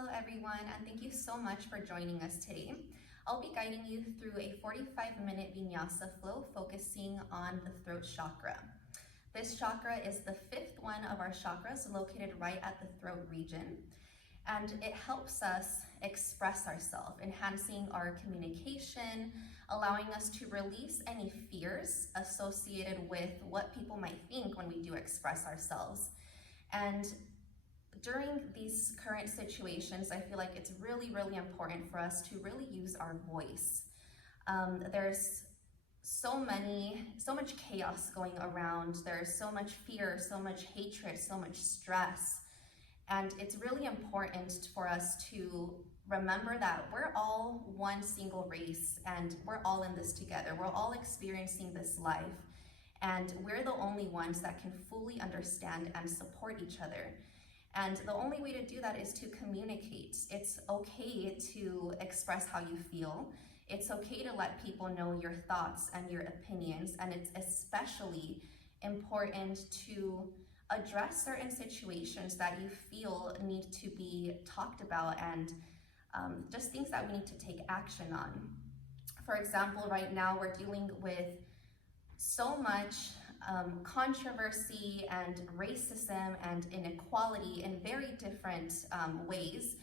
Hello everyone, and thank you so much for joining us today. I'll be guiding you through a 45-minute vinyasa flow focusing on the throat chakra. This chakra is the fifth one of our chakras located right at the throat region, and it helps us express ourselves, enhancing our communication, allowing us to release any fears associated with what people might think when we do express ourselves. And during these current situations, I feel like it's really, really important for us to really use our voice. There's so much chaos going around. There's so much fear, so much hatred, so much stress. And it's really important for us to remember that we're all one single race and we're all in this together. We're all experiencing this life, and we're the only ones that can fully understand and support each other. And the only way to do that is to communicate. It's okay to express how you feel. It's okay to let people know your thoughts and your opinions. And it's especially important to address certain situations that you feel need to be talked about, and just things that we need to take action on. For example, right now we're dealing with so much controversy and racism and inequality in very different ways.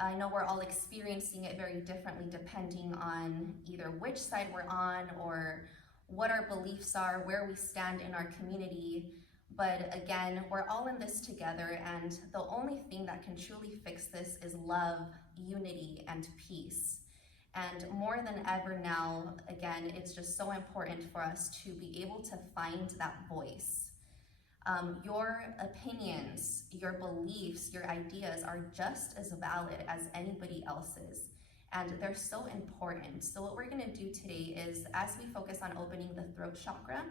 I know we're all experiencing it very differently depending on either which side we're on or what our beliefs are, where we stand in our community. But again, we're all in this together, and the only thing that can truly fix this is love, unity, and peace. And more than ever now, again, it's just so important for us to be able to find that voice. Your opinions, your beliefs, your ideas are just as valid as anybody else's, and they're so important. So what we're gonna do today is, as we focus on opening the throat chakra,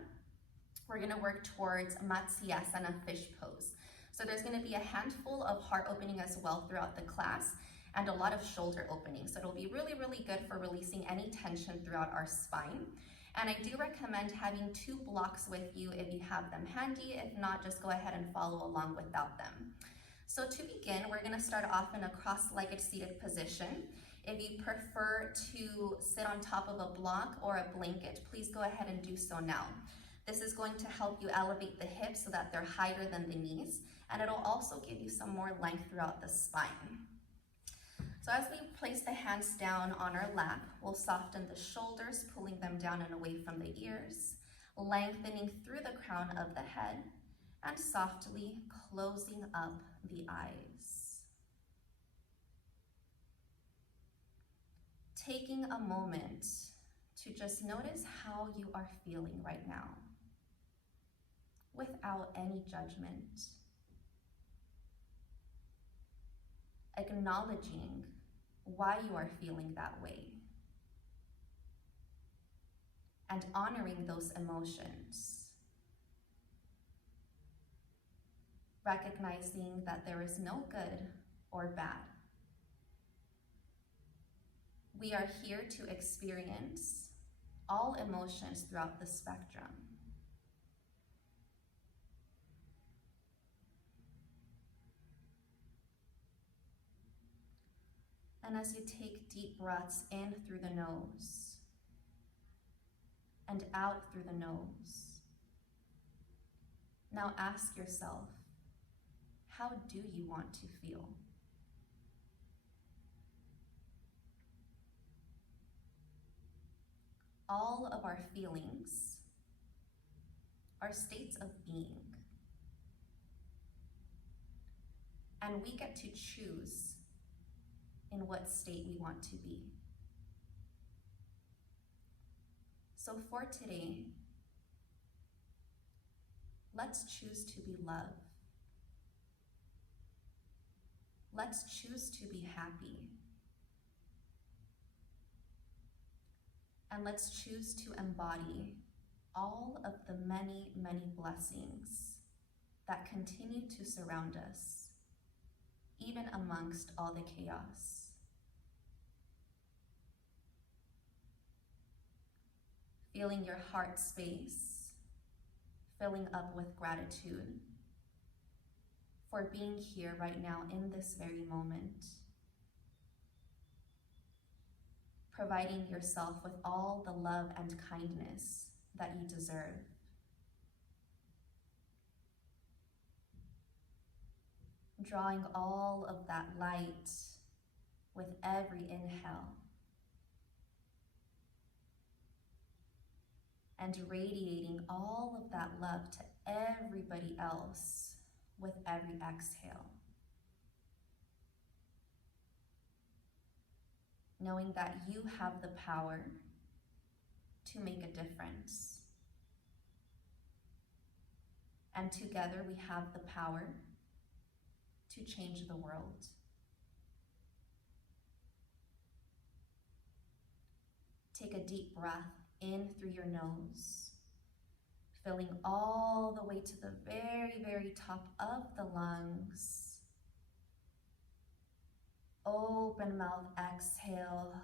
we're gonna work towards Matsyasana fish pose. So there's gonna be a handful of heart opening as well throughout the class, and a lot of shoulder opening. So it'll be really, really good for releasing any tension throughout our spine. And I do recommend having 2 blocks with you if you have them handy. If not, just go ahead and follow along without them. So to begin, we're gonna start off in a cross-legged seated position. If you prefer to sit on top of a block or a blanket, please go ahead and do so now. This is going to help you elevate the hips so that they're higher than the knees, and it'll also give you some more length throughout the spine. So as we place the hands down on our lap, we'll soften the shoulders, pulling them down and away from the ears, lengthening through the crown of the head, and softly closing up the eyes. Taking a moment to just notice how you are feeling right now, without any judgment. Acknowledging why you are feeling that way, and honoring those emotions. Recognizing that there is no good or bad. We are here to experience all emotions throughout the spectrum. And as you take deep breaths in through the nose and out through the nose, now ask yourself, how do you want to feel? All of our feelings are states of being, and we get to choose in what state we want to be. So for today, let's choose to be love. Let's choose to be happy. And let's choose to embody all of the many, many blessings that continue to surround us, even amongst all the chaos. Feeling your heart space, filling up with gratitude for being here right now in this very moment, providing yourself with all the love and kindness that you deserve. Drawing all of that light with every inhale. And radiating all of that love to everybody else with every exhale. Knowing that you have the power to make a difference. And together we have the power to change the world. Take a deep breath in through your nose, filling all the way to the very, very top of the lungs. Open mouth, exhale.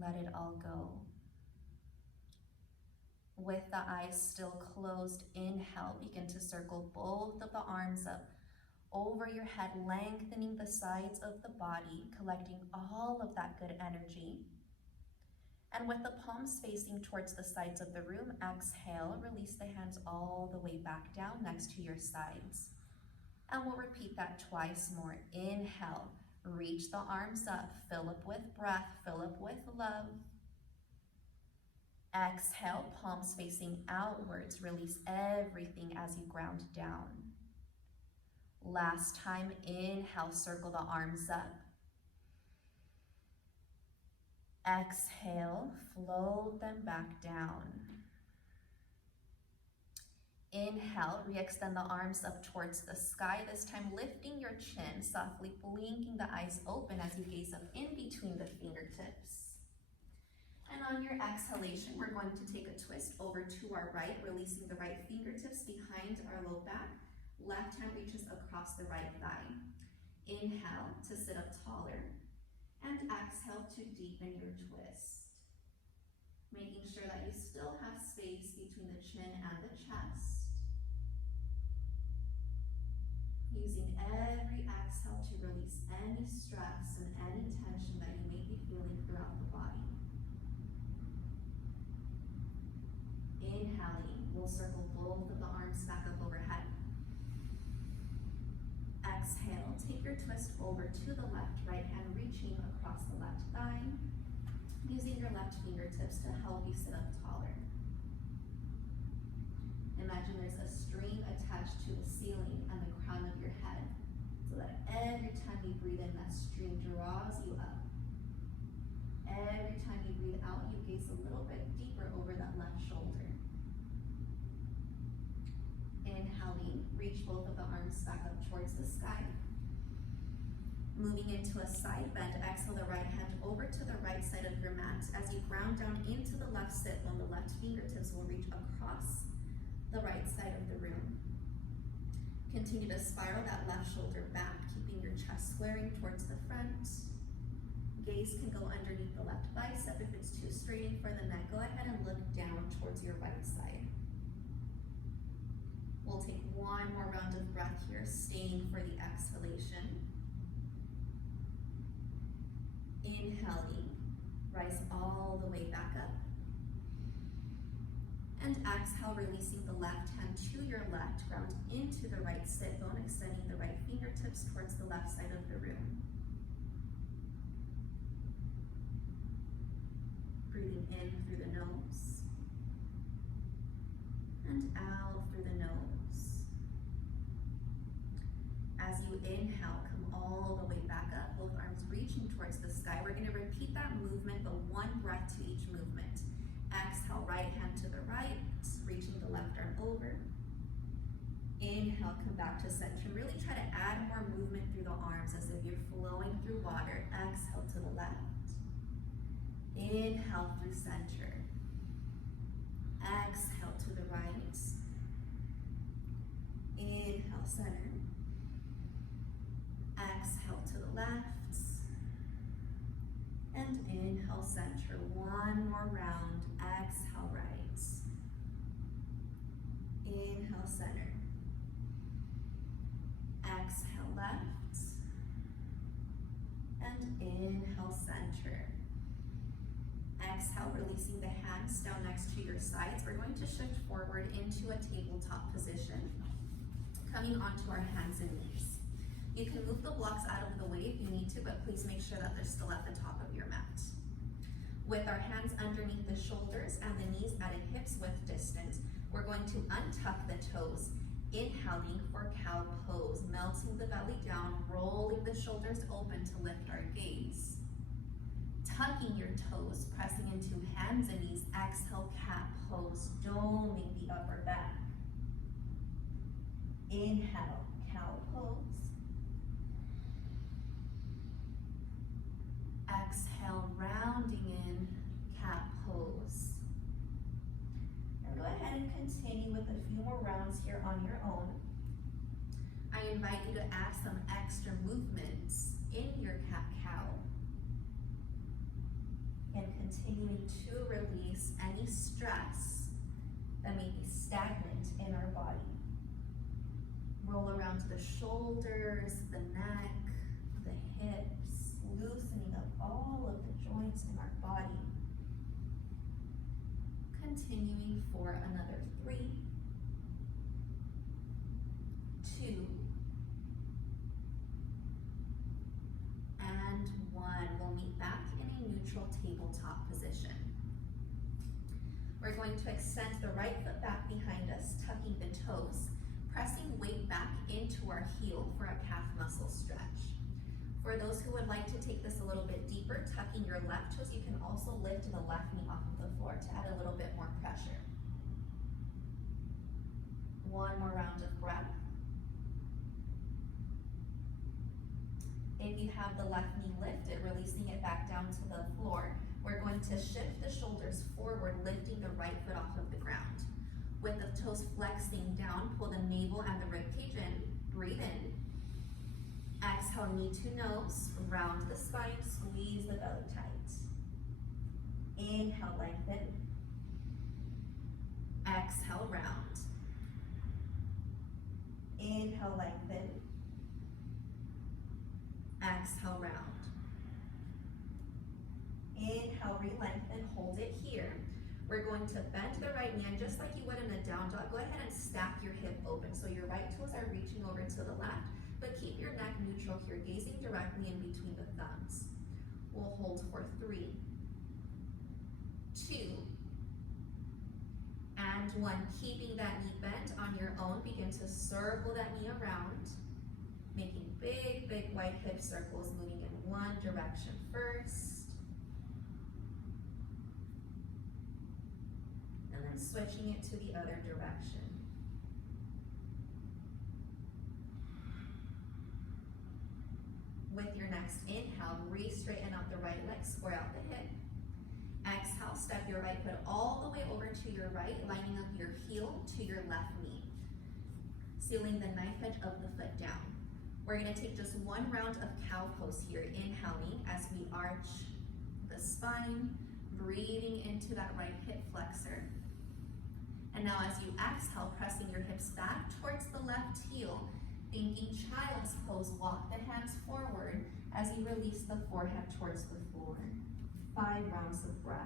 Let it all go. With the eyes still closed, inhale, begin to circle both of the arms up over your head, lengthening the sides of the body, collecting all of that good energy. And with the palms facing towards the sides of the room, exhale, release the hands all the way back down next to your sides. And we'll repeat that twice more. Inhale, reach the arms up, fill up with breath, fill up with love. Exhale, palms facing outwards, release everything as you ground down. Last time, inhale, circle the arms up. Exhale, float them back down. Inhale, re-extend the arms up towards the sky, this time lifting your chin, softly blinking the eyes open as you gaze up in between the fingertips. And on your exhalation, we're going to take a twist over to our right, releasing the right fingertips behind our low back. Left hand reaches across the right thigh. Inhale to sit up taller. And exhale to deepen your twist. Making sure that you still have space between the chin and the chest. Using every exhale to release any stress and any tension that you may be feeling throughout the body. Inhaling, we'll circle both of the arms back up overhead. Exhale, take your twist over to the left, right hand reaching across the left thigh, using your left fingertips to help you sit up taller. Imagine there's a string attached to the ceiling and the crown of your head, so that every time you breathe in, that string draws you up. Every time you breathe out, you gaze a little bit deeper over that left shoulder. Inhaling, reach both of the arms back up towards the sky. Moving into a side bend, exhale the right hand over to the right side of your mat. As you ground down into the left sit bone, the left fingertips will reach across the right side of the room. Continue to spiral that left shoulder back, keeping your chest squaring towards the front. Gaze can go underneath the left bicep. If it's too straining for the neck, go ahead and look down towards your right side. We'll take one more round of breath here, staying for the exhalation. Inhaling, rise all the way back up. And exhale, releasing the left hand to your left, ground into the right sit bone, extending the right fingertips towards the left side of the room. Breathing in through the nose and out through the nose. As you inhale, come all the way back up, both arms reaching towards the sky. We're going to repeat that movement, but one breath to each movement. Exhale, right hand to the right, reaching the left arm over. Inhale, come back to center. Really try to add more movement through the arms as if you're flowing through water. Exhale to the left. Inhale through center. Exhale to the right. Inhale, center. Exhale to the left. And inhale, center. One more round. Exhale, right. Inhale, center. Exhale, left. And inhale, center. center. Exhale, releasing the hands down next to your sides. We're going to shift forward into a tabletop position, coming onto our hands and knees. You can move the blocks out of the way if you need to, but please make sure that they're still at the top of your mat. With our hands underneath the shoulders and the knees at a hips width distance, we're going to untuck the toes, inhaling for cow pose, melting the belly down, rolling the shoulders open to lift our gaze. Tucking your toes, pressing into hands and knees, exhale, cat pose, doming the upper back. Inhale, cow pose. Exhale, rounding in, cat pose. And go ahead and continue with a few more rounds here on your own. I invite you to add some extra movements in your cat-cow. And continuing to release any stress that may be stagnant in our body. Roll around to the shoulders, the neck, the hips, loosening up all of the joints in our body. Continuing for another 3, 2, and 1. We'll meet back in a neutral tabletop position. We're going to extend the right foot back behind us, tucking the toes, pressing weight back into our heel for a calf muscle stretch. For those who would like to take this a little bit deeper, tucking your left toes, you can also lift the left knee off of the floor to add a little bit more pressure. 1 more round of breath. If you have the left knee lifted, releasing it back down to the floor, we're going to shift the shoulders forward, lifting the right foot off of the ground. With the toes flexing down, pull the navel and the ribcage in, breathe in. Exhale, knee to nose, round the spine, squeeze the belly tight. Inhale, lengthen. Exhale, round. Inhale, lengthen. Exhale, round. Inhale, re-lengthen, hold it here. We're going to bend the right knee, and just like you would in a down dog, go ahead and stack your hip open. So your right toes are reaching over to the left, but keep your neck neutral here, gazing directly in between the thumbs. We'll hold for 3, 2, and 1. Keeping that knee bent on your own, begin to circle that knee around, making big, big wide hip circles, moving in one direction first, and then switching it to the other direction. With your next inhale, re-straighten out the right leg, square out the hip. Exhale, step your right foot all the way over to your right, lining up your heel to your left knee, sealing the knife edge of the foot down. We're going to take just 1 round of cow pose here, inhaling as we arch the spine, breathing into that right hip flexor. And now as you exhale, pressing your hips back towards the left heel, thinking child's pose, walk the hands forward as you release the forehead towards the floor. 5 rounds of breath.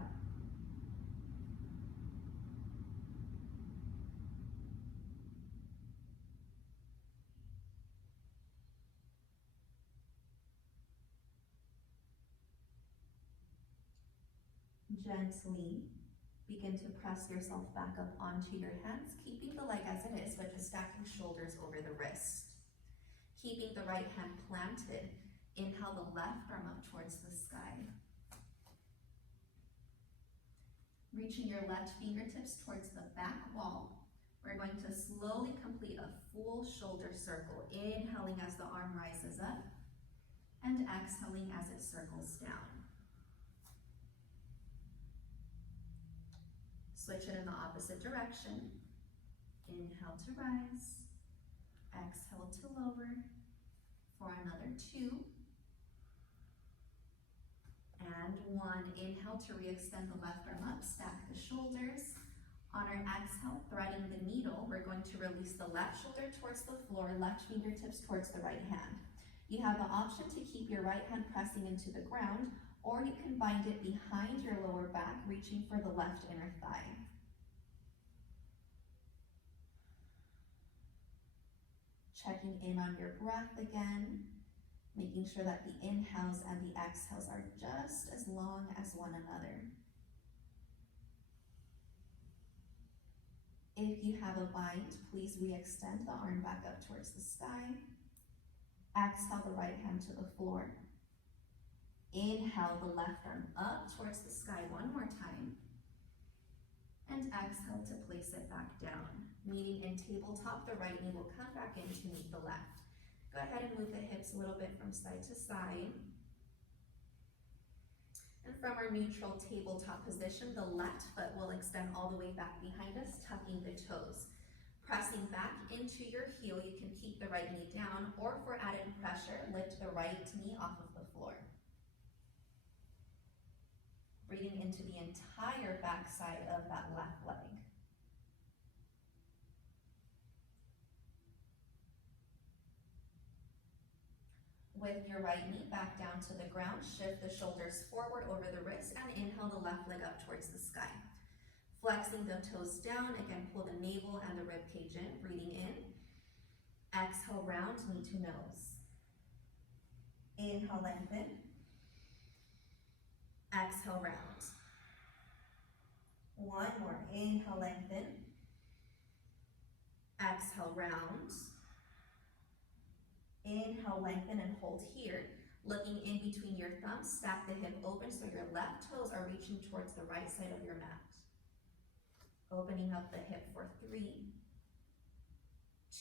Gently begin to press yourself back up onto your hands, keeping the leg as it is, but just stacking shoulders over the wrist. Keeping the right hand planted, inhale the left arm up towards the sky. Reaching your left fingertips towards the back wall, we're going to slowly complete a full shoulder circle, inhaling as the arm rises up, and exhaling as it circles down. Switch it in the opposite direction. Inhale to rise, exhale to lower for another 2, and 1. Inhale to re-extend the left arm up, stack the shoulders. On our exhale, threading the needle, we're going to release the left shoulder towards the floor, left fingertips towards the right hand. You have the option to keep your right hand pressing into the ground, or you can bind it behind your lower back, reaching for the left inner thigh. Checking in on your breath again, making sure that the inhales and the exhales are just as long as one another. If you have a bind, please re-extend the arm back up towards the sky. Exhale the right hand to the floor. Inhale the left arm up towards the sky one more time. And exhale to place it back down. Meeting in tabletop, the right knee will come back in to meet the left. Go ahead and move the hips a little bit from side to side. And from our neutral tabletop position, the left foot will extend all the way back behind us, tucking the toes. Pressing back into your heel, you can keep the right knee down, or for added pressure, lift the right knee off of the floor. Breathing into the entire back side of that left leg. With your right knee back down to the ground, shift the shoulders forward over the wrist and inhale the left leg up towards the sky. Flexing the toes down, again pull the navel and the rib cage in, breathing in. Exhale, round knee to nose. Inhale, lengthen. Exhale, round. One more, inhale, lengthen. Exhale, round. Inhale, lengthen and hold here. Looking in between your thumbs, stack the hip open so your left toes are reaching towards the right side of your mat. Opening up the hip for 3,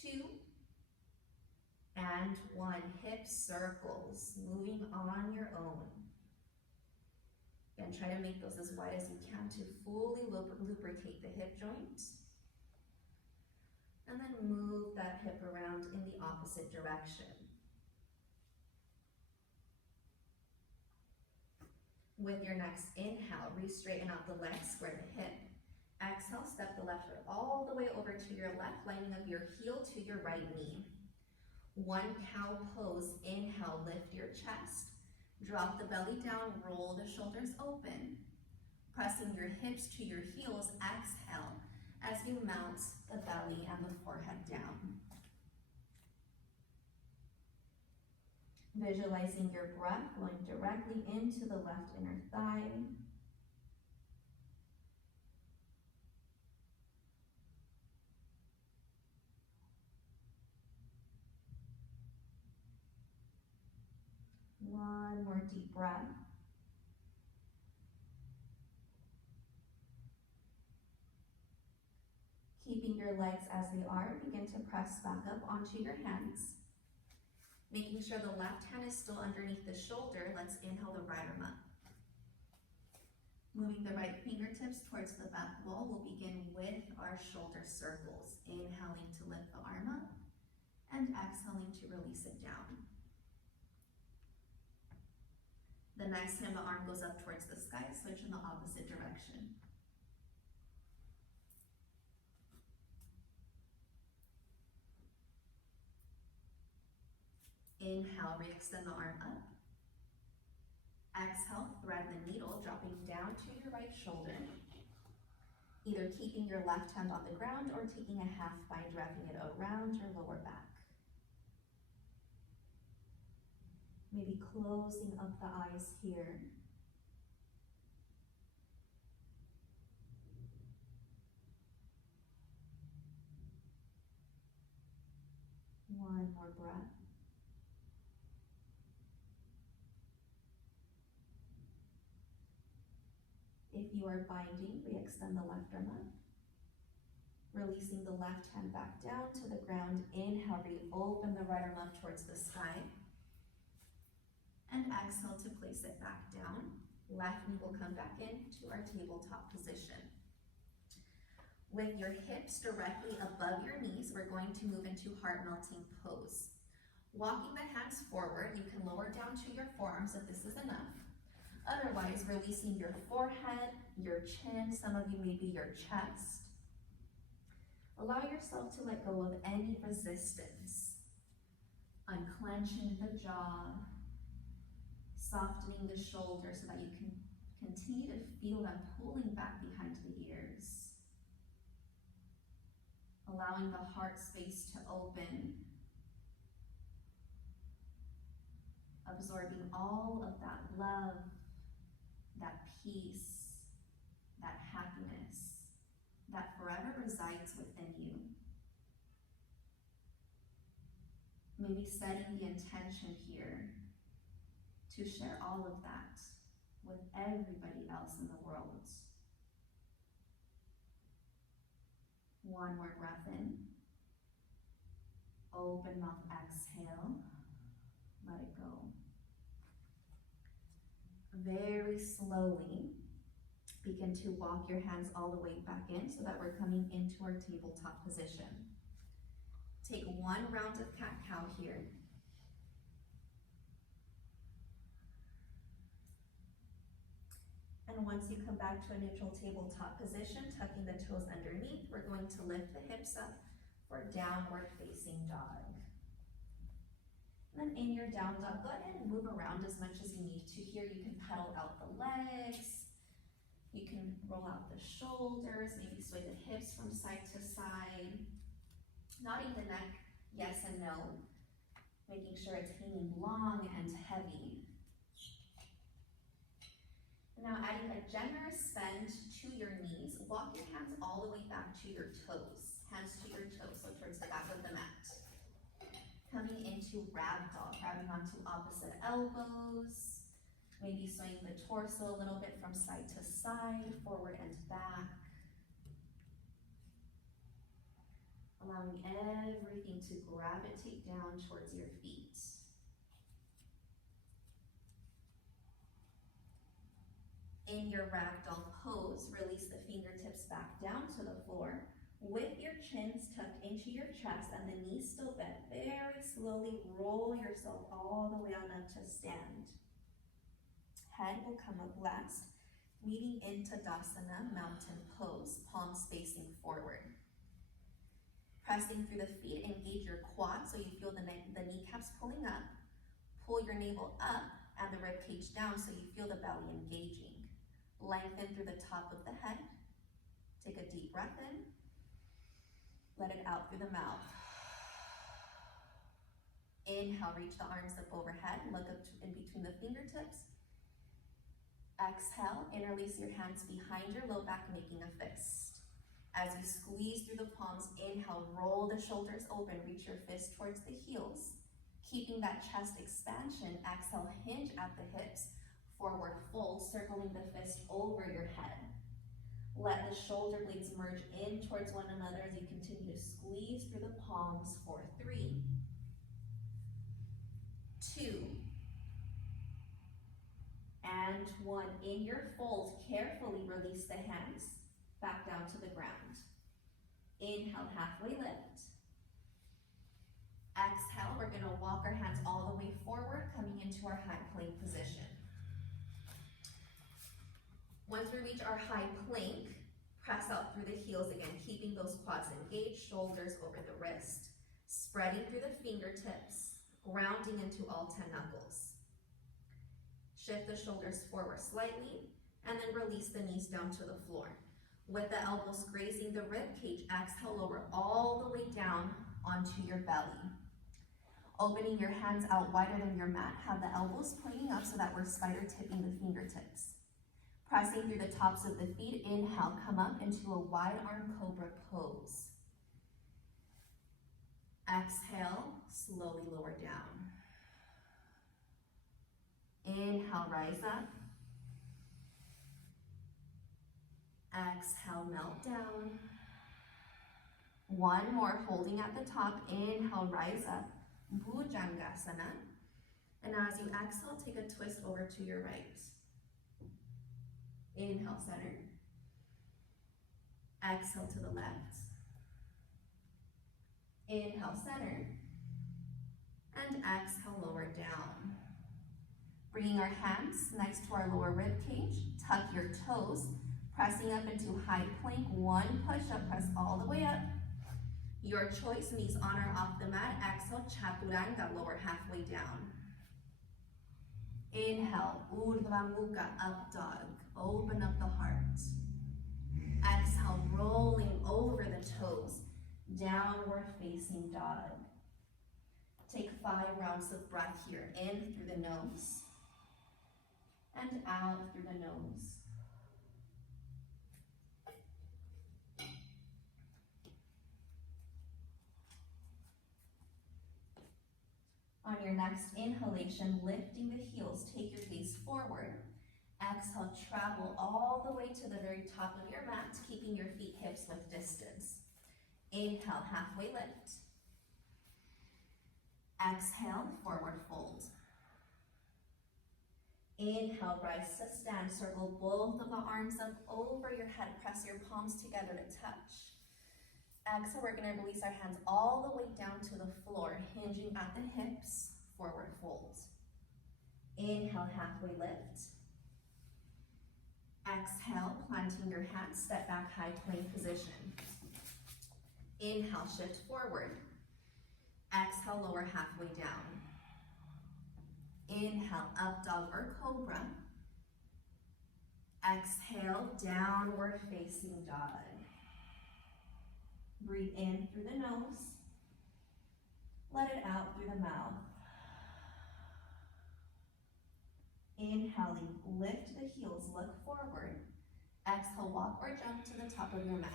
2, and 1. Hip circles, moving on your own. Again, try to make those as wide as you can to fully lubricate the hip joint. And then move that hip around in the opposite direction. With your next inhale, re-straighten out the legs, square the hip. Exhale, step the left foot all the way over to your left, lining up your heel to your right knee. 1 cow pose, inhale, lift your chest. Drop the belly down, roll the shoulders open. Pressing your hips to your heels, exhale as you mount the belly and the forehead down. Visualizing your breath going directly into the left inner thigh. One more deep breath. Keeping your legs as they are, begin to press back up onto your hands. Making sure the left hand is still underneath the shoulder, let's inhale the right arm up. Moving the right fingertips towards the back wall, we'll begin with our shoulder circles. Inhaling to lift the arm up, and exhaling to release it down. The next time the arm goes up towards the sky, switch in the opposite direction. Inhale, re-extend the arm up. Exhale, thread the needle, dropping down to your right shoulder. Either keeping your left hand on the ground or taking a half bind, wrapping it around your lower back. Maybe closing up the eyes here. One more breath. If you are binding, re-extend the left arm up. Releasing the left hand back down to the ground. Inhale, re-open the right arm up towards the sky. And exhale to place it back down. Left knee will come back into our tabletop position. With your hips directly above your knees, we're going to move into heart-melting pose. Walking the hands forward, you can lower down to your forearms if this is enough. Otherwise, releasing your forehead, your chin, some of you maybe your chest. Allow yourself to let go of any resistance. Unclenching the jaw, Softening the shoulders so that you can continue to feel them pulling back behind the ears. Allowing the heart space to open. Absorbing all of that love, that peace, that happiness that forever resides within you. Maybe setting the intention here to share all of that with everybody else in the world. One more breath in. Open mouth, exhale. Let it go. Very slowly, begin to walk your hands all the way back in so that we're coming into our tabletop position. Take one round of cat-cow here. And once you come back to a neutral tabletop position, tucking the toes underneath, we're going to lift the hips up for downward facing dog. And then in your down dog, go ahead and move around as much as you need to here. You can pedal out the legs. You can roll out the shoulders, maybe sway the hips from side to side. Nodding the neck, yes and no. Making sure it's hanging long and heavy. Now adding a generous bend to your knees. Walk your hands all the way back to your toes. Hands to your toes, so towards the back of the mat. Coming into ragdoll, grabbing onto opposite elbows. Maybe swaying the torso a little bit from side to side, forward and back. Allowing everything to gravitate down towards your feet. In your ragdoll pose, release the fingertips back down to the floor with your chins tucked into your chest and the knees still bent. Very slowly roll yourself all the way on up to stand. Head will come up last, meeting into Tadasana, mountain pose, palms facing forward. Pressing through the feet, engage your quads so you feel the kneecaps pulling up. Pull your navel up and the rib cage down so you feel the belly engaging. Lengthen through the top of the head. Take a deep breath in. Let it out through the mouth. Inhale, reach the arms up overhead. Look up in between the fingertips. Exhale, interlace your hands behind your low back, making a fist. As you squeeze through the palms, inhale, roll the shoulders open, reach your fist towards the heels. Keeping that chest expansion, exhale, hinge at the hips, forward fold, circling the fist over your head. Let the shoulder blades merge in towards one another as you continue to squeeze through the palms for 3, 2, and 1. In your fold, carefully release the hands back down to the ground. Inhale, halfway lift. Exhale, we're gonna walk our hands all the way forward, coming into our high plank position. Once we reach our high plank, press out through the heels again, keeping those quads engaged, shoulders over the wrist. Spreading through the fingertips, grounding into all 10 knuckles. Shift the shoulders forward slightly, and then release the knees down to the floor. With the elbows grazing the rib cage, exhale, lower all the way down onto your belly. Opening your hands out wider than your mat, have the elbows pointing up so that we're spider tipping the fingertips. Pressing through the tops of the feet, inhale, come up into a wide arm cobra pose. Exhale, slowly lower down. Inhale, rise up. Exhale, melt down. One more, holding at the top. Inhale, rise up. Bhujangasana. And as you exhale, take a twist over to your right. Inhale, center. Exhale to the left. Inhale, center. And exhale, lower down. Bringing our hands next to our lower rib cage. Tuck your toes. Pressing up into high plank. One push up, press all the way up. Your choice, knees on or off the mat. Exhale, chaturanga, lower halfway down. Inhale, Urdhva Mukha, up dog. Open up the heart. Exhale, rolling over the toes. Downward facing dog. Take 5 rounds of breath here. In through the nose. And out through the nose. On your next inhalation, lifting the heels, take your gaze forward. Exhale, travel all the way to the very top of your mat, keeping your feet hips width distance. Inhale, halfway lift. Exhale, forward fold. Inhale, rise to stand. Circle both of the arms up over your head. Press your palms together to touch. Exhale, we're going to release our hands all the way down to the floor, hinging at the hips, forward fold. Inhale, halfway lift. Exhale, planting your hands, step back, high plank position. Inhale, shift forward. Exhale, lower halfway down. Inhale, up dog or cobra. Exhale, downward facing dog. Breathe in through the nose. Let it out through the mouth. Inhaling, lift the heels, look forward. Exhale, walk or jump to the top of your mat.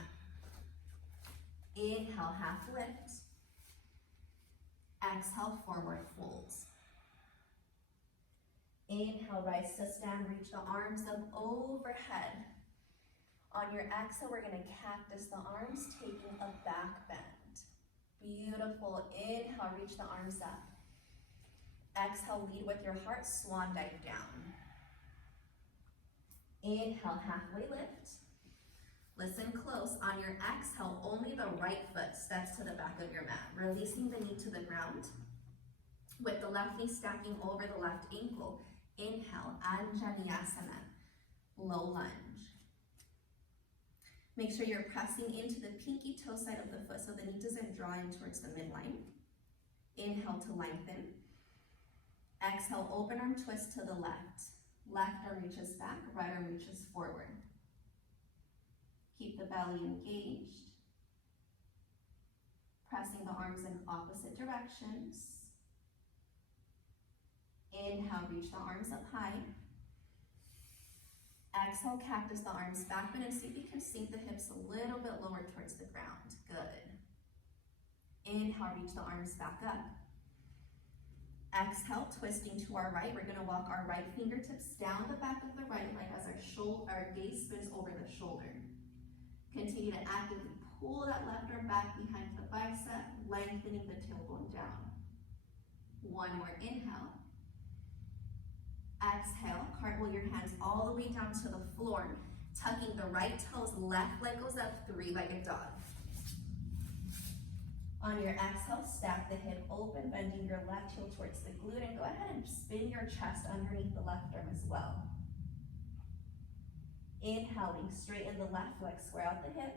Inhale, half lift. Exhale, forward fold. Inhale, rise to stand, reach the arms up overhead. On your exhale, we're gonna cactus the arms, taking a back bend. Beautiful, inhale, reach the arms up. Exhale, lead with your heart, swan dive down. Inhale, halfway lift. Listen close, on your exhale, only the right foot steps to the back of your mat, releasing the knee to the ground. With the left knee stacking over the left ankle, inhale, Anjaneyasana, low lunge. Make sure you're pressing into the pinky toe side of the foot so the knee doesn't draw in towards the midline. Inhale to lengthen. Exhale, open arm twist to the left. Left arm reaches back, right arm reaches forward. Keep the belly engaged. Pressing the arms in opposite directions. Inhale, reach the arms up high. Exhale, cactus the arms back bend and see if you can sink the hips a little bit lower towards the ground. Good. Inhale, reach the arms back up. Exhale, twisting to our right. We're gonna walk our right fingertips down the back of the right leg as our gaze spins over the shoulder. Continue to actively pull that left arm back behind the bicep, lengthening the tailbone down. One more inhale. Exhale, cartwheel your hands all the way down to the floor, tucking the right toes, left leg goes up, three-legged dog. On your exhale, stack the hip open, bending your left heel towards the glute, and go ahead and spin your chest underneath the left arm as well. Inhaling, straighten the left leg, square out the hip.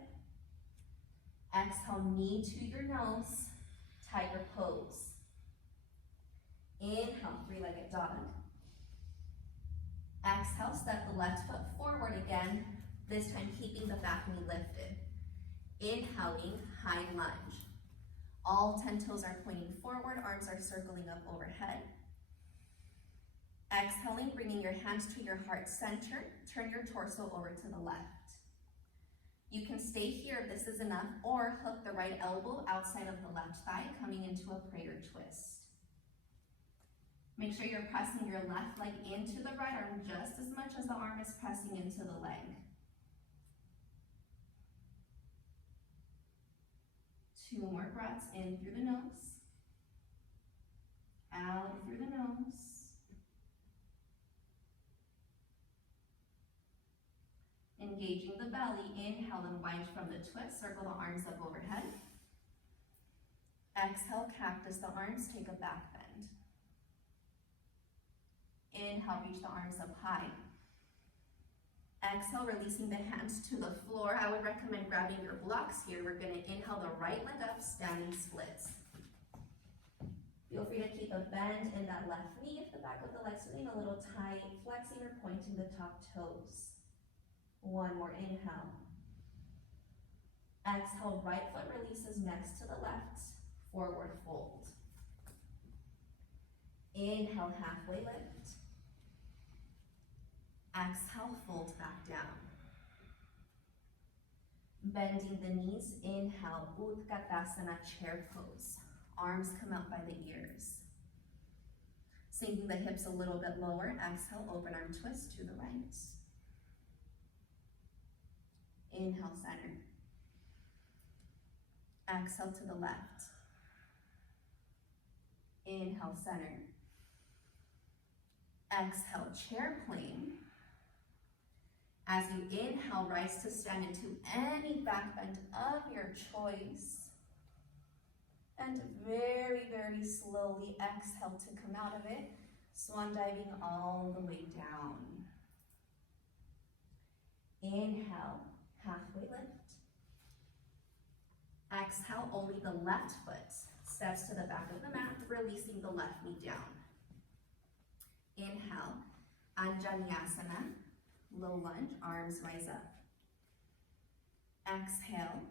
Exhale, knee to your nose, tiger pose. Inhale, three-legged dog. Exhale, step the left foot forward again, this time keeping the back knee lifted. Inhaling, high lunge. All 10 toes are pointing forward, arms are circling up overhead. Exhaling, bringing your hands to your heart center, turn your torso over to the left. You can stay here if this is enough, or hook the right elbow outside of the left thigh, coming into a prayer twist. Make sure you're pressing your left leg into the right arm just as much as the arm is pressing into the leg. 2 more breaths, in through the nose, out through the nose. Engaging the belly, inhale and wind from the twist, circle the arms up overhead. Exhale, cactus the arms, take a back bend. Inhale, reach the arms up high. Exhale, releasing the hands to the floor. I would recommend grabbing your blocks here. We're gonna inhale the right leg up, standing splits. Feel free to keep a bend in that left knee if the back of the leg's feeling a a little tight, flexing or pointing the top toes. One more inhale. Exhale, right foot releases next to the left, forward fold. Inhale, halfway lift. Exhale, fold back down. Bending the knees, inhale, Utkatasana, chair pose. Arms come out by the ears. Sinking the hips a little bit lower, exhale, open arm twist to the right. Inhale, center. Exhale to the left. Inhale, center. Exhale, chair plane. As you inhale, rise to stand into any back bend of your choice. And very, very slowly exhale to come out of it, swan diving all the way down. Inhale, halfway lift. Exhale, only the left foot steps to the back of the mat, releasing the left knee down. Inhale, Anjaneyasana, low lunge, arms rise up. Exhale,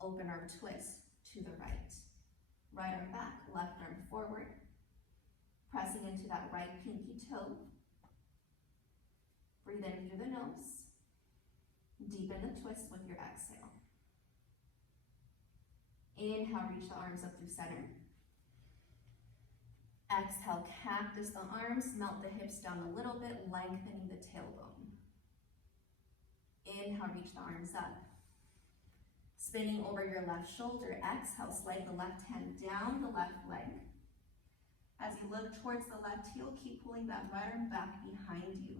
open arm twist to the right. Right arm back, left arm forward. Pressing into that right pinky toe. Breathe in through the nose. Deepen the twist with your exhale. Inhale, reach the arms up through center. Exhale, cactus the arms, melt the hips down a little bit, lengthening the tailbone. Inhale, reach the arms up. Spinning over your left shoulder, exhale, slide the left hand down the left leg. As you look towards the left heel, keep pulling that right arm back behind you.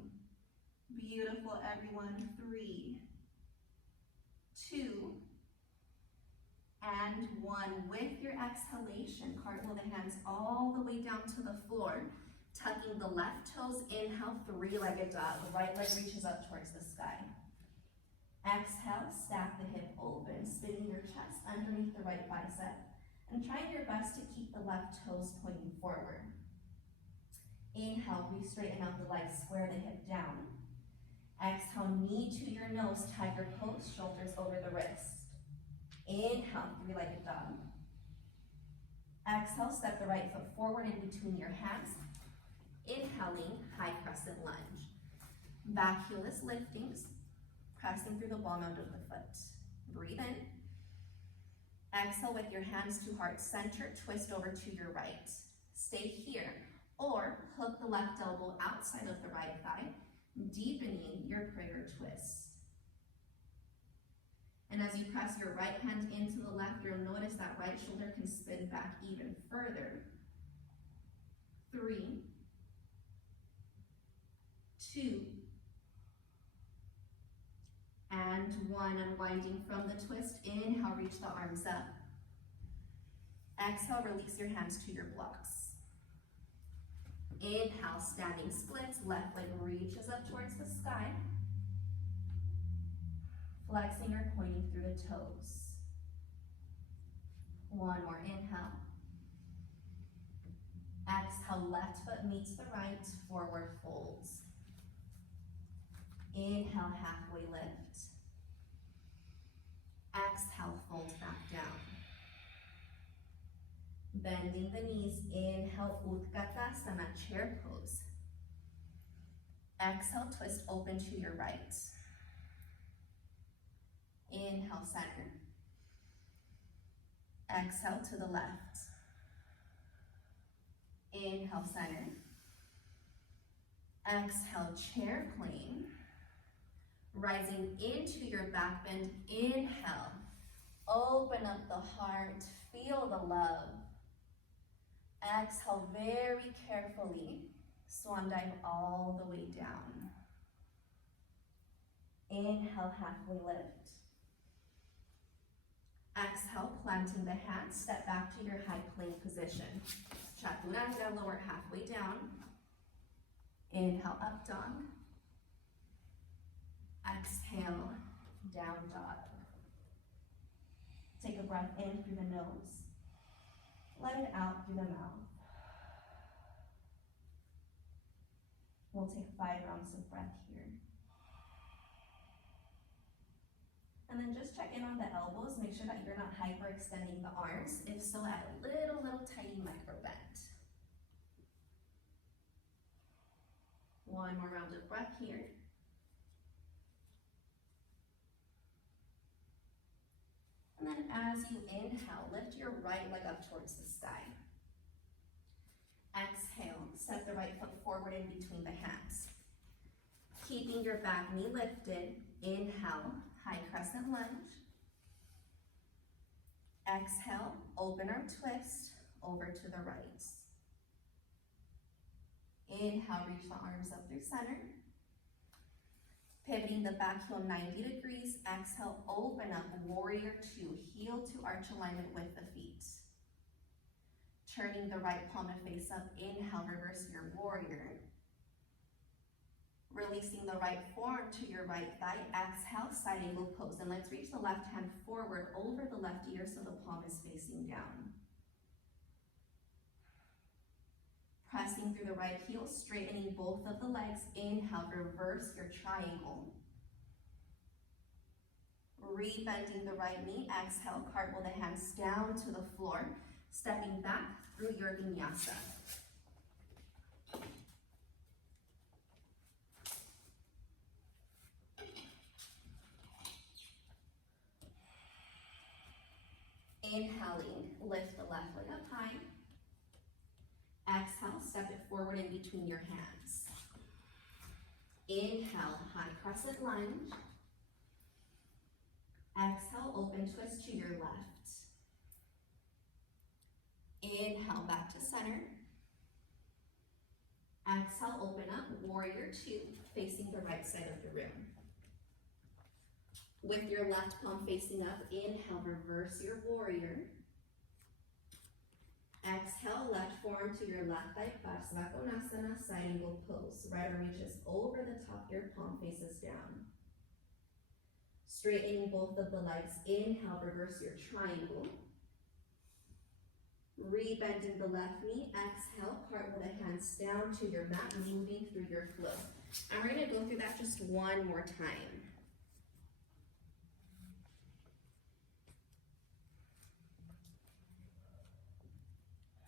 Beautiful, everyone. 3, 2, and 1. With your exhalation, cartwheel the hands all the way down to the floor, tucking the left toes. Inhale, three-legged dog. The right leg reaches up towards the sky. Exhale, stack the hip open, spinning your chest underneath the right bicep, and trying your best to keep the left toes pointing forward. Inhale, re-straighten out the legs, square the hip down. Exhale, knee to your nose, tiger pose, shoulders over the wrist. Inhale, three-legged dog. Exhale, step the right foot forward in between your hands. Inhaling, high crescent lunge. Back heel is lifting, pressing through the ball mound of the foot. Breathe in. Exhale with your hands to heart center, twist over to your right. Stay here, or hook the left elbow outside of the right thigh, deepening your prayer twist. And as you press your right hand into the left, you'll notice that right shoulder can spin back even further. 3, 2, and 1. Unwinding from the twist. Inhale, reach the arms up. Exhale, release your hands to your blocks. Inhale, standing splits. Left leg reaches up towards the sky. Flexing or pointing through the toes. 1 more inhale. Exhale, left foot meets the right, forward folds. Inhale, halfway lift. Exhale, fold back down. Bending the knees, inhale, Utkatasana, chair pose. Exhale, twist open to your right. Inhale, center. Exhale to the left. Inhale, center. Exhale, chair plane. Rising into your back bend. Inhale, open up the heart, feel the love. Exhale, very carefully, swan dive all the way down. Inhale, halfway lift. Exhale, planting the hands, step back to your high plank position. Chaturanga, lower halfway down. Inhale, up dog. Exhale, down dog. Take a breath in through the nose. Let it out through the mouth. We'll take 5 rounds of breath here. And then just check in on the elbows. Make sure that you're not hyperextending the arms. If so, add a little tiny micro bend. 1 more round of breath here. And then as you inhale, lift your right leg up towards the sky. Exhale, step the right foot forward in between the hands. Keeping your back knee lifted, inhale, high crescent lunge. Exhale, open arm twist over to the right. Inhale, reach the arms up through center. Pivoting the back heel 90 degrees. Exhale, open up, warrior 2, heel to arch alignment with the feet. Turning the right palm to face up, inhale, reverse your warrior. Releasing the right forearm to your right thigh, exhale, side angle pose. And let's reach the left hand forward over the left ear so the palm is facing down. Pressing through the right heel, straightening both of the legs. Inhale, reverse your triangle. Rebending the right knee, exhale, cartwheel the hands down to the floor, stepping back through your vinyasa. Inhaling, lift the left leg up high. Exhale, step it forward in between your hands. Inhale, high crescent lunge. Exhale, open twist to your left. Inhale, back to center. Exhale, open up, warrior 2, facing the right side of the room. With your left palm facing up, inhale, reverse your warrior. Exhale, left forearm to your left thigh, Barsvakonasana, side angle pose. Right arm reaches over the top, your palm faces down. Straightening both of the legs, inhale, reverse your triangle. Rebending the left knee, exhale, cartwheel the hands down to your mat, moving through your flow. And we're gonna go through that just one more time.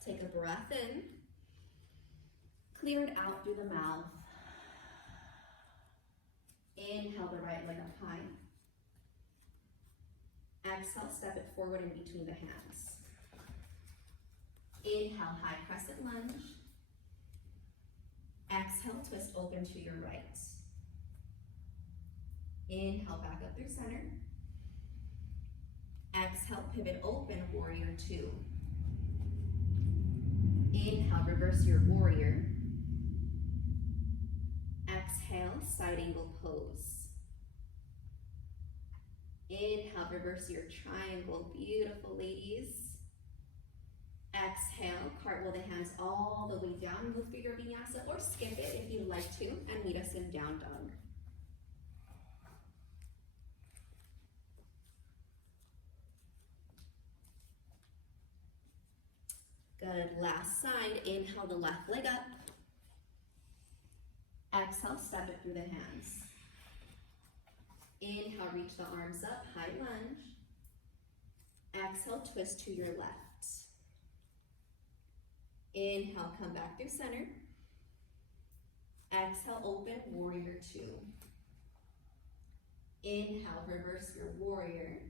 Take a breath in, clear it out through the mouth. Inhale the right leg up high. Exhale, step it forward in between the hands. Inhale, high crescent lunge. Exhale, twist open to your right. Inhale, back up through center. Exhale, pivot open, warrior 2. Inhale, reverse your warrior. Exhale, side angle pose. Inhale, reverse your triangle. Beautiful, ladies. Exhale, cartwheel the hands all the way down. Move through your vinyasa or skip it if you'd like to, and meet us in down dog. Good, last side, inhale the left leg up. Exhale, step it through the hands. Inhale, reach the arms up, high lunge. Exhale, twist to your left. Inhale, come back through center. Exhale, open, warrior 2. Inhale, reverse your warrior.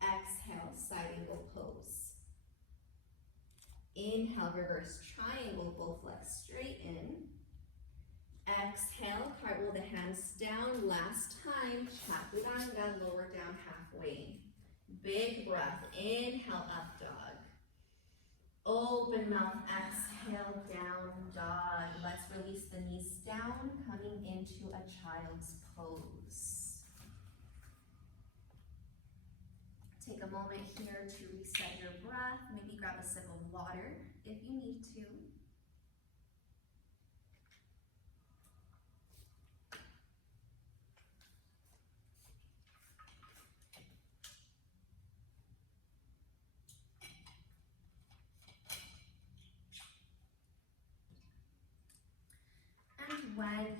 Exhale, side angle pose. Inhale, reverse triangle, both legs straighten. Exhale, cartwheel the hands down. Last time, Chaturanga, lower down halfway. Big breath, inhale, up dog. Open mouth, exhale, down dog. Let's release the knees down, coming into a child's pose. Take a moment here to reset your breath. Maybe grab a sip of water if you need to.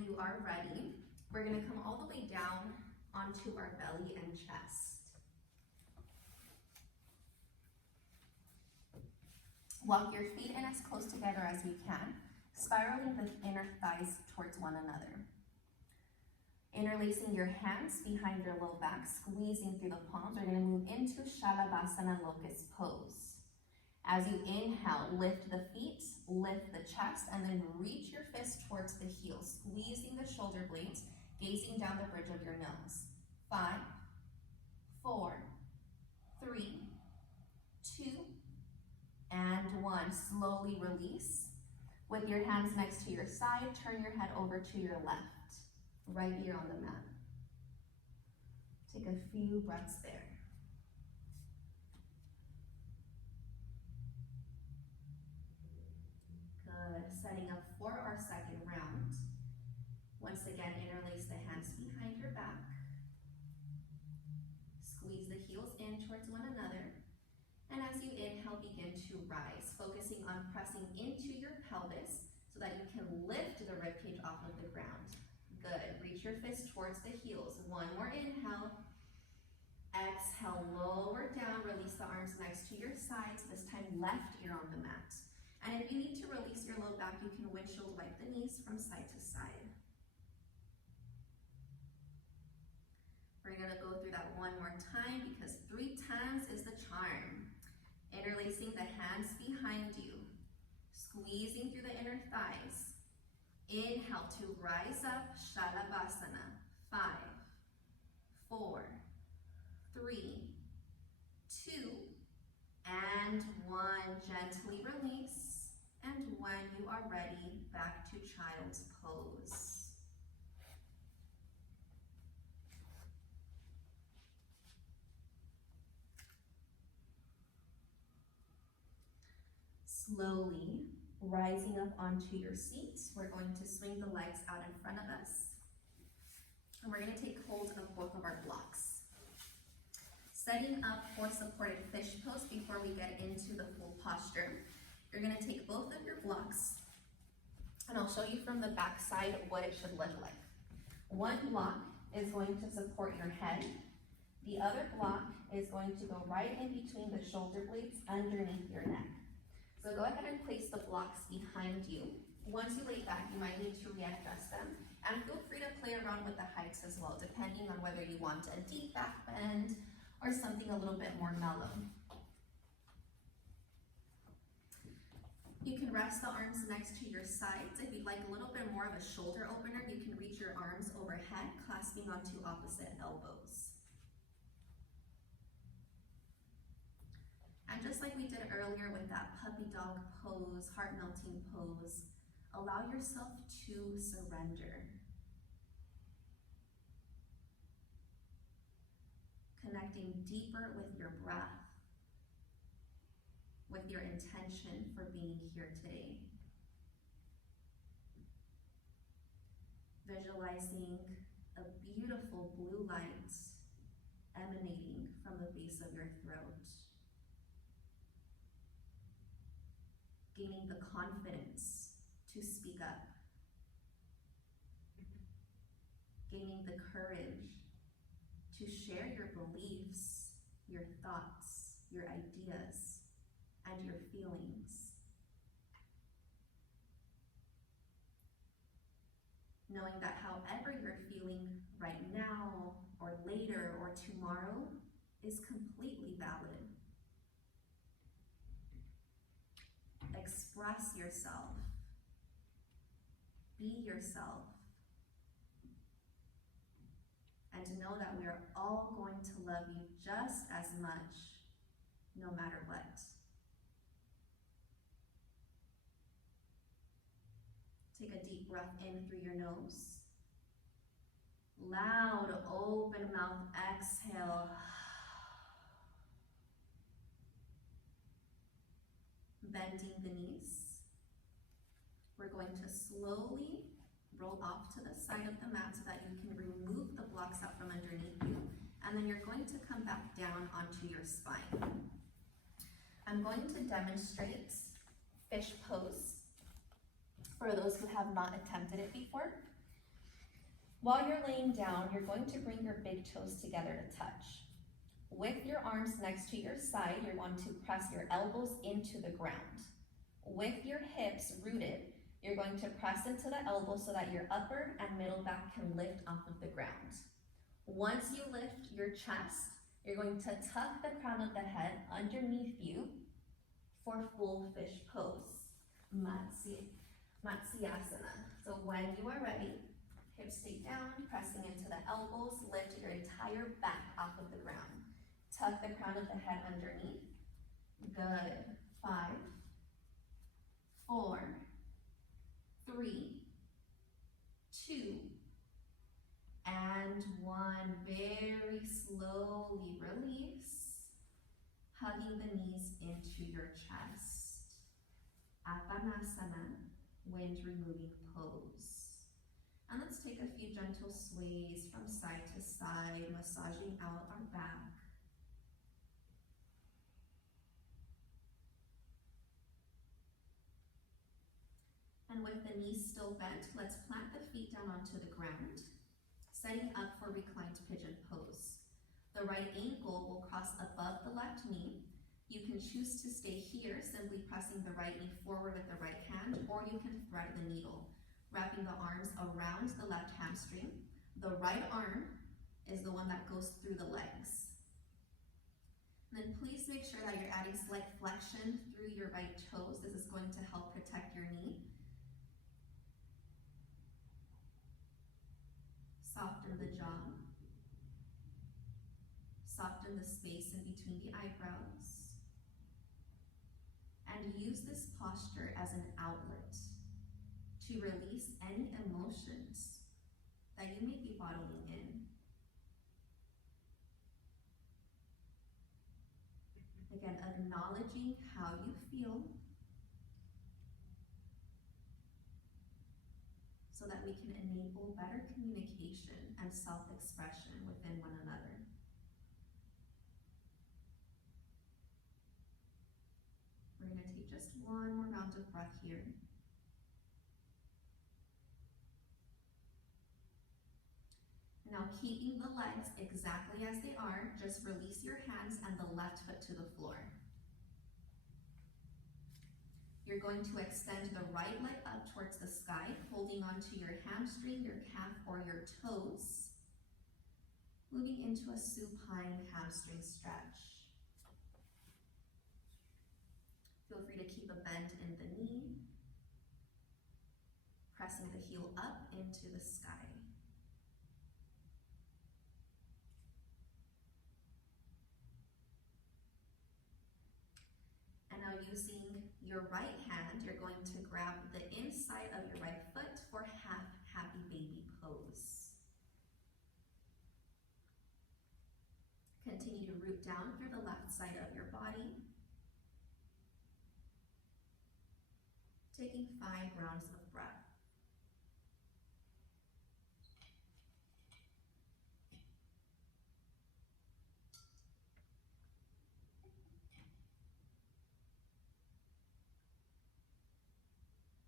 you are ready, we're gonna come all the way down onto our belly and chest. Walk your feet in as close together as you can, spiraling the inner thighs towards one another. Interlacing your hands behind your low back, squeezing through the palms, we're gonna move into Shalabhasana Locust Pose. As you inhale, lift the feet, lift the chest, and then reach your fist towards the heels, squeezing the shoulder blades, gazing down the bridge of your nose. 5, 4, 3, 2, and 1. Slowly release. With your hands next to your side, turn your head over to your left, right here on the mat. Take a few breaths there. Good. Setting up for our second round. Once again, interlace the hands behind your back. Squeeze the heels in towards one another. And as you inhale, begin to rise, focusing on pressing into your pelvis so that you can lift the ribcage off of the ground. Good. Reach your fist towards the heels. One more inhale. Exhale, lower down. Release the arms next to your sides. This time, left ear on the mat. And if you need to release your low back, you can windshield wipe the knees from side to side. We're gonna go through that one more time because 3 times is the charm. Interlacing the hands behind you, squeezing through the inner thighs. Inhale to rise up, Shalabhasana. 5, 4, 3, 2, and 1. Gently release. And when you are ready, back to child's pose. Slowly rising up onto your seat, we're going to swing the legs out in front of us. And we're going to take hold of both of our blocks. Setting up for supported fish pose before we get into the full posture. You're going to take both of your blocks, and I'll show you from the back side what it should look like. One block is going to support your head. The other block is going to go right in between the shoulder blades underneath your neck. So go ahead and place the blocks behind you. Once you lay back, you might need to readjust them. And feel free to play around with the heights as well, depending on whether you want a deep back bend or something a little bit more mellow. You can rest the arms next to your sides. If you'd like a little bit more of a shoulder opener, you can reach your arms overhead, clasping onto opposite elbows. And just like we did earlier with that puppy dog pose, heart-melting pose, allow yourself to surrender. Connecting deeper with your breath, with your intention for being here today. Visualizing a beautiful blue light emanating from the base of your throat. Gaining the confidence to speak up. Gaining the courage to share your beliefs, your thoughts, your ideas, and your feelings. Knowing that however you're feeling right now, or later, or tomorrow is completely valid. Express yourself. Be yourself. And know that we are all going to love you just as much, no matter what. Take a deep breath in through your nose. Loud, open mouth, exhale. Bending the knees. We're going to slowly roll off to the side of the mat so that you can remove the blocks out from underneath you. And then you're going to come back down onto your spine. I'm going to demonstrate fish pose for those who have not attempted it before. While you're laying down, you're going to bring your big toes together to touch. With your arms next to your side, you're going to press your elbows into the ground. With your hips rooted, you're going to press into the elbows so that your upper and middle back can lift off of the ground. Once you lift your chest, you're going to tuck the crown of the head underneath you for full fish pose, Matsyasana. So when you are ready, hips stay down, pressing into the elbows, lift your entire back off of the ground. Tuck the crown of the head underneath. Good. 5, 4, 3, 2, and 1. Very slowly release, hugging the knees into your chest. Apanasana, wind removing pose. And let's take a few gentle sways from side to side, massaging out our back. And with the knees still bent, let's plant the feet down onto the ground, setting up for reclined pigeon pose. The right ankle will cross above the left knee. You can choose to stay here, simply pressing the right knee forward with the right hand, or you can thread the needle, wrapping the arms around the left hamstring. The right arm is the one that goes through the legs. And then please make sure that you're adding slight flexion through your right toes. This is going to help protect your knee. Soften the jaw. Soften the space in between the eyebrows. And use this posture as an outlet to release any emotions that you may be bottling in. Again, acknowledging how you feel so that we can enable better communication and self-expression within one another. We're going to take just one more round of breath here. Now, keeping the legs exactly as they are, just release your hands and the left foot to the floor. You're going to extend the right leg up towards the sky, holding onto your hamstring, your calf, or your toes. Moving into a supine hamstring stretch. Feel free to keep a bend in the knee, pressing the heel up into the sky. And now using your right hand, you're going to grab the inside of your right foot for half happy baby pose. Continue to root down through the left side of your body. Taking 5 rounds of breath.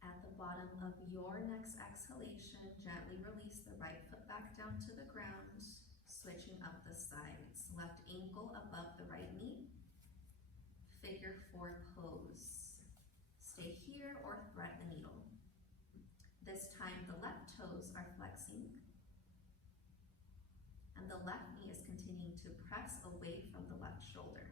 At the bottom of your next exhalation, gently release the right foot back down to the ground, switching up the sides. Left ankle above the right knee. Figure 4 pose. Stay here or thread the needle. This time the left toes are flexing and the left knee is continuing to press away from the left shoulder.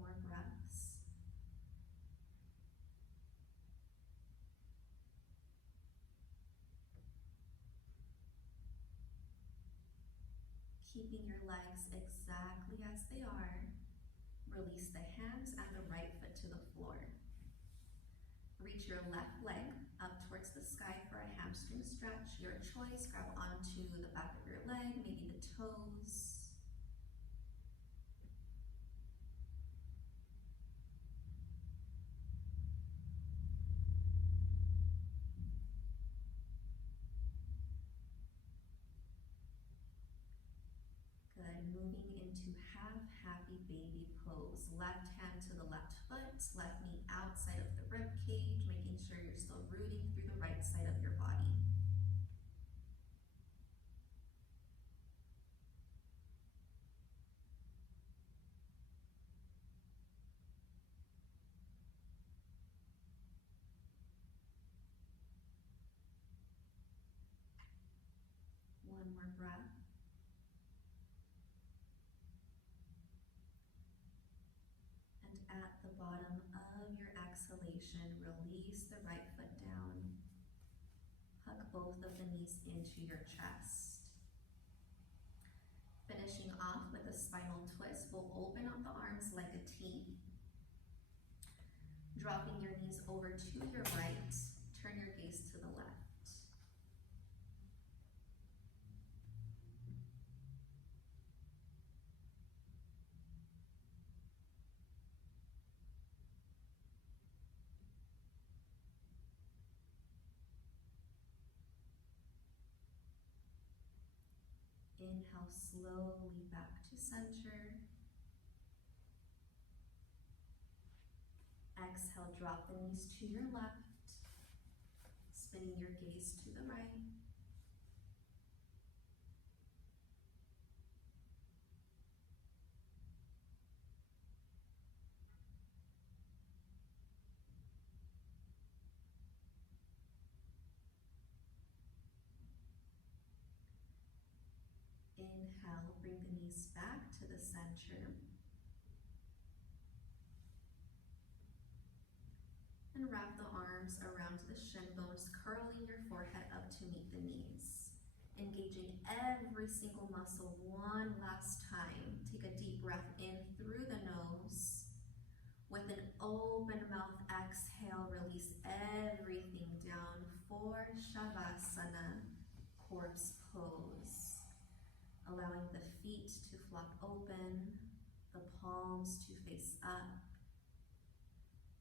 More breaths. Keeping your legs exactly as they are, release the hands and the right foot to the floor. Reach your left leg up towards the sky for a hamstring stretch. Your choice, grab onto the back of your leg, maybe the toes. left knee outside of the rib cage, making sure you're still rooting through the right side of your body. One more breath. And at the bottom of your exhalation, release the right foot down. Hug both of the knees into your chest. Finishing off with a spinal twist, we'll open up the arms like a T. Dropping your knees over to your right, turn your gaze to the left. Inhale slowly back to center. Exhale, drop the knees to your left, spinning your gaze to the right. Inhale, bring the knees back to the center. And wrap the arms around the shin bones, curling your forehead up to meet the knees. Engaging every single muscle one last time. Take a deep breath in through the nose. With an open mouth exhale, release everything down for Shavasana, corpse pose. Allowing the feet to flop open, the palms to face up.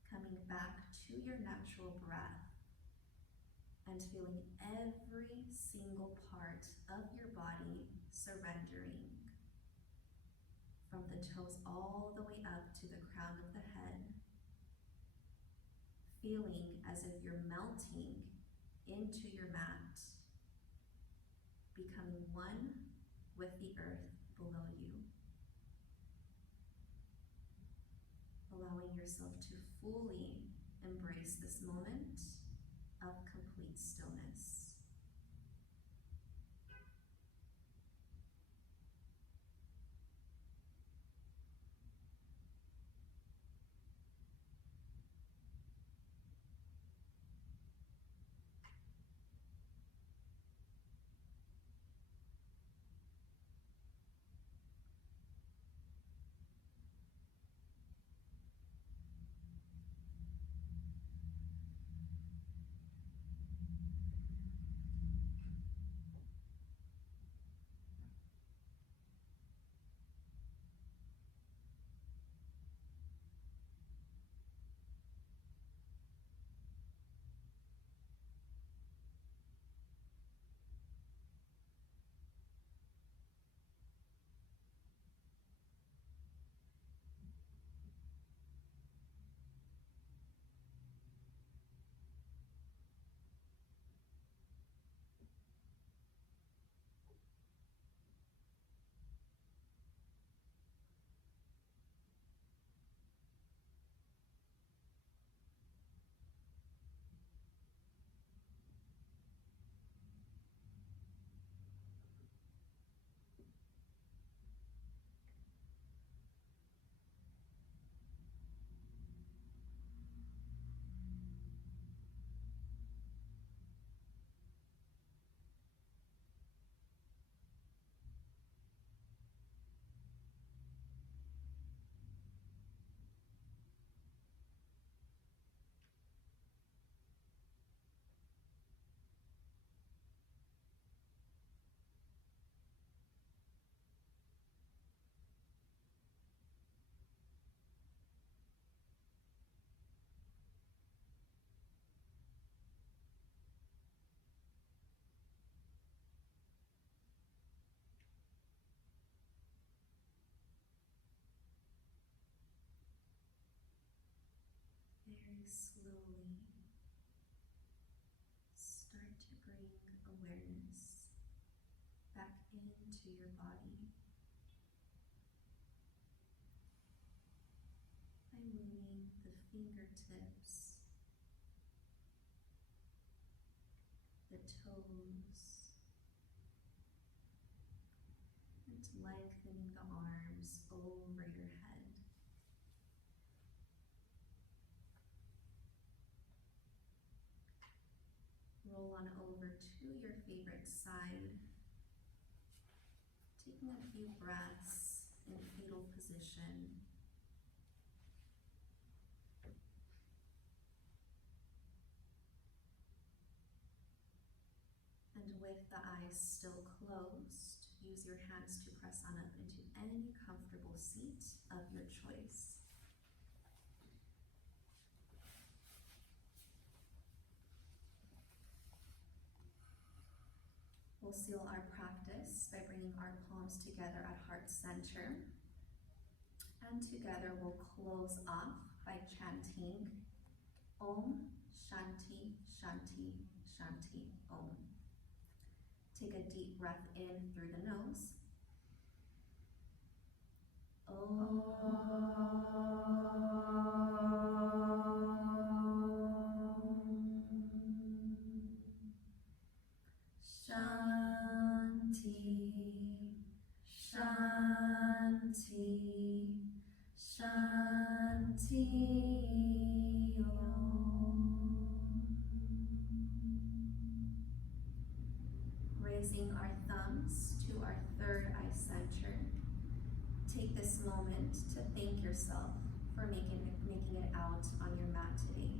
Coming back to your natural breath and feeling every single part of your body surrendering. From the toes all the way up to the crown of the head. Feeling as if you're melting into your mat, becoming one with the earth below you. Allowing yourself to fully embrace this moment of complete stillness. slowly start to bring awareness back into your body by moving the fingertips, the toes, and lengthening the arms over your head. Roll on over to your favorite side, taking a few breaths in fetal position. And with the eyes still closed, use your hands to press on up into any comfortable seat of your choice. We'll seal our practice by bringing our palms together at heart center. And together we'll close off by chanting Om Shanti Shanti Shanti Om. Take a deep breath in through the nose. Om Shanti Shanti Shanti Om. Raising our thumbs to our third eye center, take this moment to thank yourself for making it out on your mat today,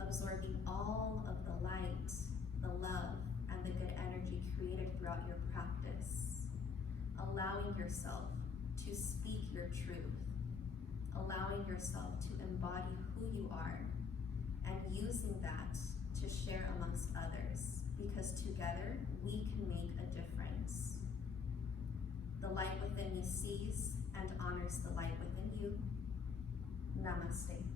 absorbing all of the light, the love, and the good energy created throughout your practice, allowing yourself to speak your truth, allowing yourself to embody who you are, and using that to share amongst others, because together we can make a difference. The light within me sees and honors the light within you. Namaste.